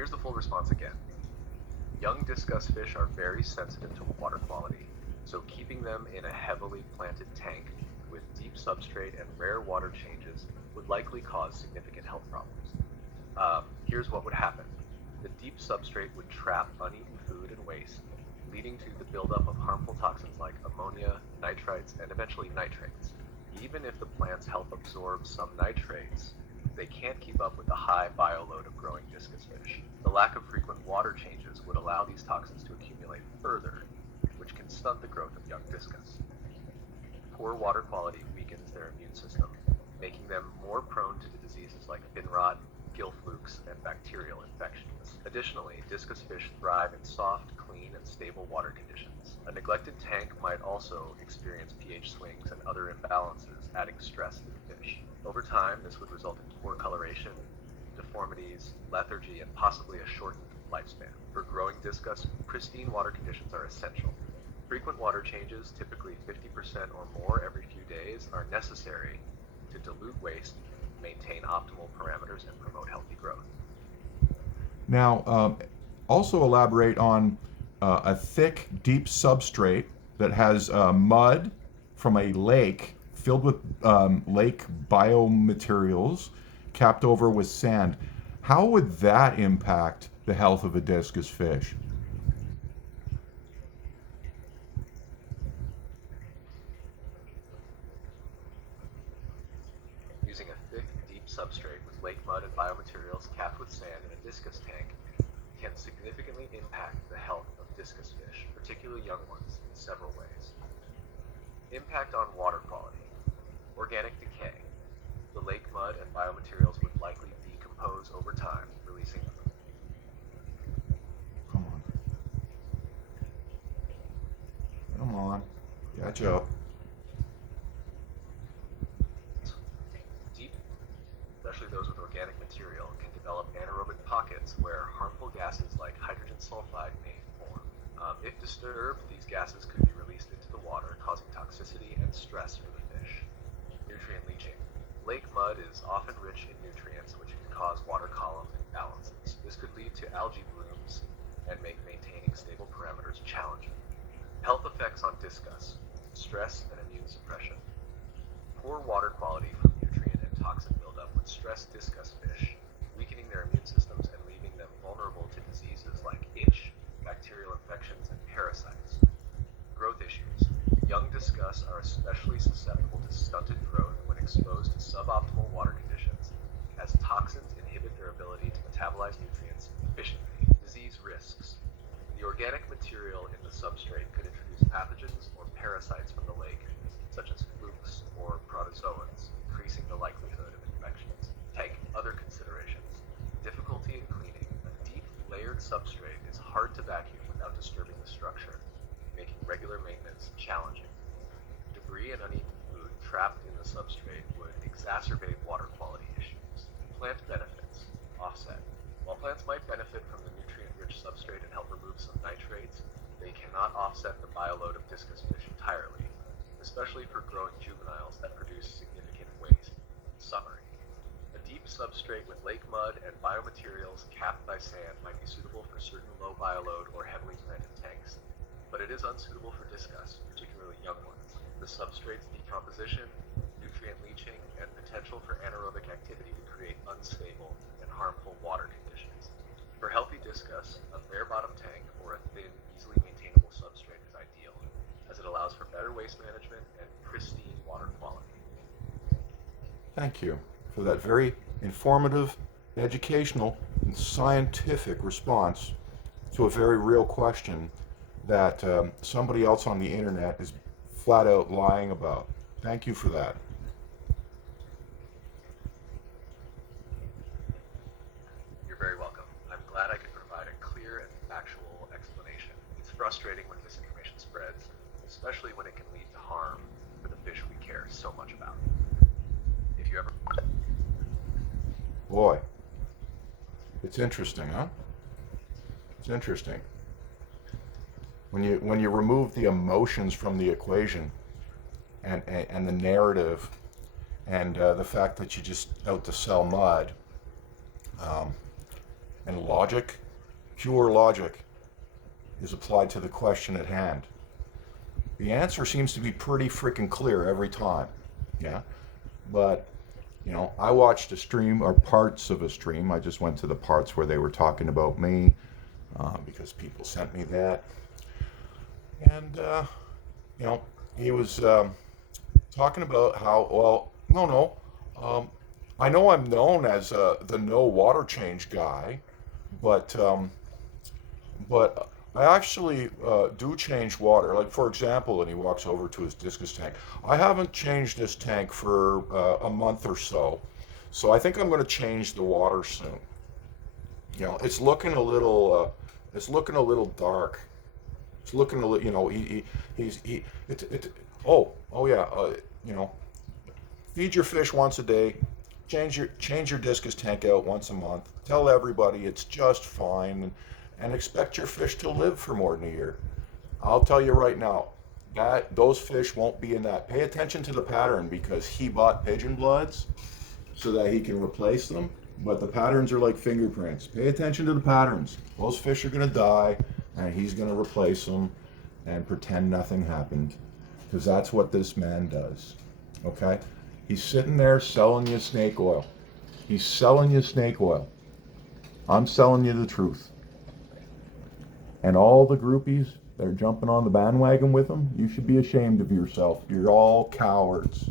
Here's the full response again. Young discus fish are very sensitive to water quality, so keeping them in a heavily planted tank with deep substrate and rare water changes would likely cause significant health problems. Here's what would happen. The deep substrate would trap uneaten food and waste, leading to the buildup of harmful toxins like ammonia, nitrites, and eventually nitrates. Even if the plants help absorb some nitrates, they can't keep up with the high bioload of growing discus fish. The lack of frequent water changes would allow these toxins to accumulate further, which can stunt the growth of young discus. Poor water quality weakens their immune system, making them more prone to diseases like fin rot, gill flukes, and bacterial infections. Additionally, discus fish thrive in soft, clean, and stable water conditions. A neglected tank might also experience pH swings and other imbalances, adding stress to the fish. Over time, this would result in poor coloration, deformities, lethargy, and possibly a shortened lifespan. For growing discus, pristine water conditions are essential. Frequent water changes, typically 50% or more every few days, are necessary to dilute waste, maintain optimal parameters, and promote healthy growth. Now, also elaborate on a thick, deep substrate that has mud from a lake filled with lake biomaterials capped over with sand. How would that impact the health of a discus fish? Using a thick, deep substrate with lake mud and biomaterials capped with sand in a discus tank can significantly impact the health of discus fish, particularly young ones, in several ways. Impact on water quality. Organic decay. The lake mud and biomaterials would likely decompose over time, releasing Come on. Come on. Catch up. deep, especially those with organic material, can develop anaerobic pockets where harmful gases like hydrogen sulfide may form. If disturbed, these gases could be released into the water, causing toxicity and stress for the fish. Nutrient leaching. Lake mud is often rich in nutrients, which can cause water column imbalances. This could lead to algae blooms and make maintaining stable parameters challenging. Health effects on discus, stress and immune suppression. Poor water quality from nutrient and toxin buildup would stress discus fish, weakening their immune systems and leaving them vulnerable to diseases like itch, bacterial infections, and parasites. Growth issues. Young discus are especially susceptible to stunted growth when exposed to suboptimal water conditions, as toxins inhibit their ability to metabolize nutrients efficiently. Disease risks. The organic material in the substrate could introduce pathogens or parasites from the lake, such as flukes or protozoans, increasing the likelihood of infections. Other considerations. Difficulty in cleaning. A deep, layered substrate is hard to vacuum without disturbing the structure, making regular maintenance challenging. Debris and uneaten food trapped in the substrate would exacerbate water quality issues. Plant benefits. Offset. While plants might benefit from the nutrient-rich substrate and help remove some nitrates, they cannot offset the bioload of discus fish entirely, especially for growing juveniles that produce significant waste. Summary. A deep substrate with lake mud and biomaterials capped by sand might be suitable for certain low bioload or heavily planted tanks, but it is unsuitable for discus, particularly young ones. The substrate's decomposition, nutrient leaching, and potential for anaerobic activity would create unstable and harmful water conditions. For healthy discus, a bare bottom tank or a thin, easily maintainable substrate is ideal, as it allows for better waste management and pristine water quality. Thank you for that very informative, educational, and scientific response to a very real question that somebody else on the internet is flat out lying about. Thank you for that. You're very welcome. I'm glad I could provide a clear and factual explanation. It's frustrating when misinformation spreads, especially when it can lead to harm for the fish we care so much about. If you ever Boy, it's interesting, huh? It's interesting. When you remove the emotions from the equation and the narrative and the fact that you just out to sell mud, um, and logic, pure logic, is applied to the question at hand, the answer seems to be pretty freaking clear every time. Yeah. But, I watched a stream or parts of a stream. I just went to the parts where they were talking about me because people sent me that. And, he was talking about how, well, no. I know I'm known as the no water change guy, but I actually do change water. Like, for example, and he walks over to his discus tank. I haven't changed this tank for a month or so I think I'm going to change the water soon. It's looking a little, dark. It's looking a little, oh yeah, feed your fish once a day. Change your discus tank out once a month. Tell everybody it's just fine, and expect your fish to live for more than a year. I'll tell you right now, that those fish won't be in that. Pay attention to the pattern, because he bought pigeon bloods so that he can replace them. But the patterns are like fingerprints. Pay attention to the patterns. Those fish are gonna die, and he's gonna replace them and pretend nothing happened, because that's what this man does. Okay? He's sitting there selling you snake oil. He's selling you snake oil. I'm selling you the truth. And all the groupies that are jumping on the bandwagon with him, you should be ashamed of yourself. You're all cowards.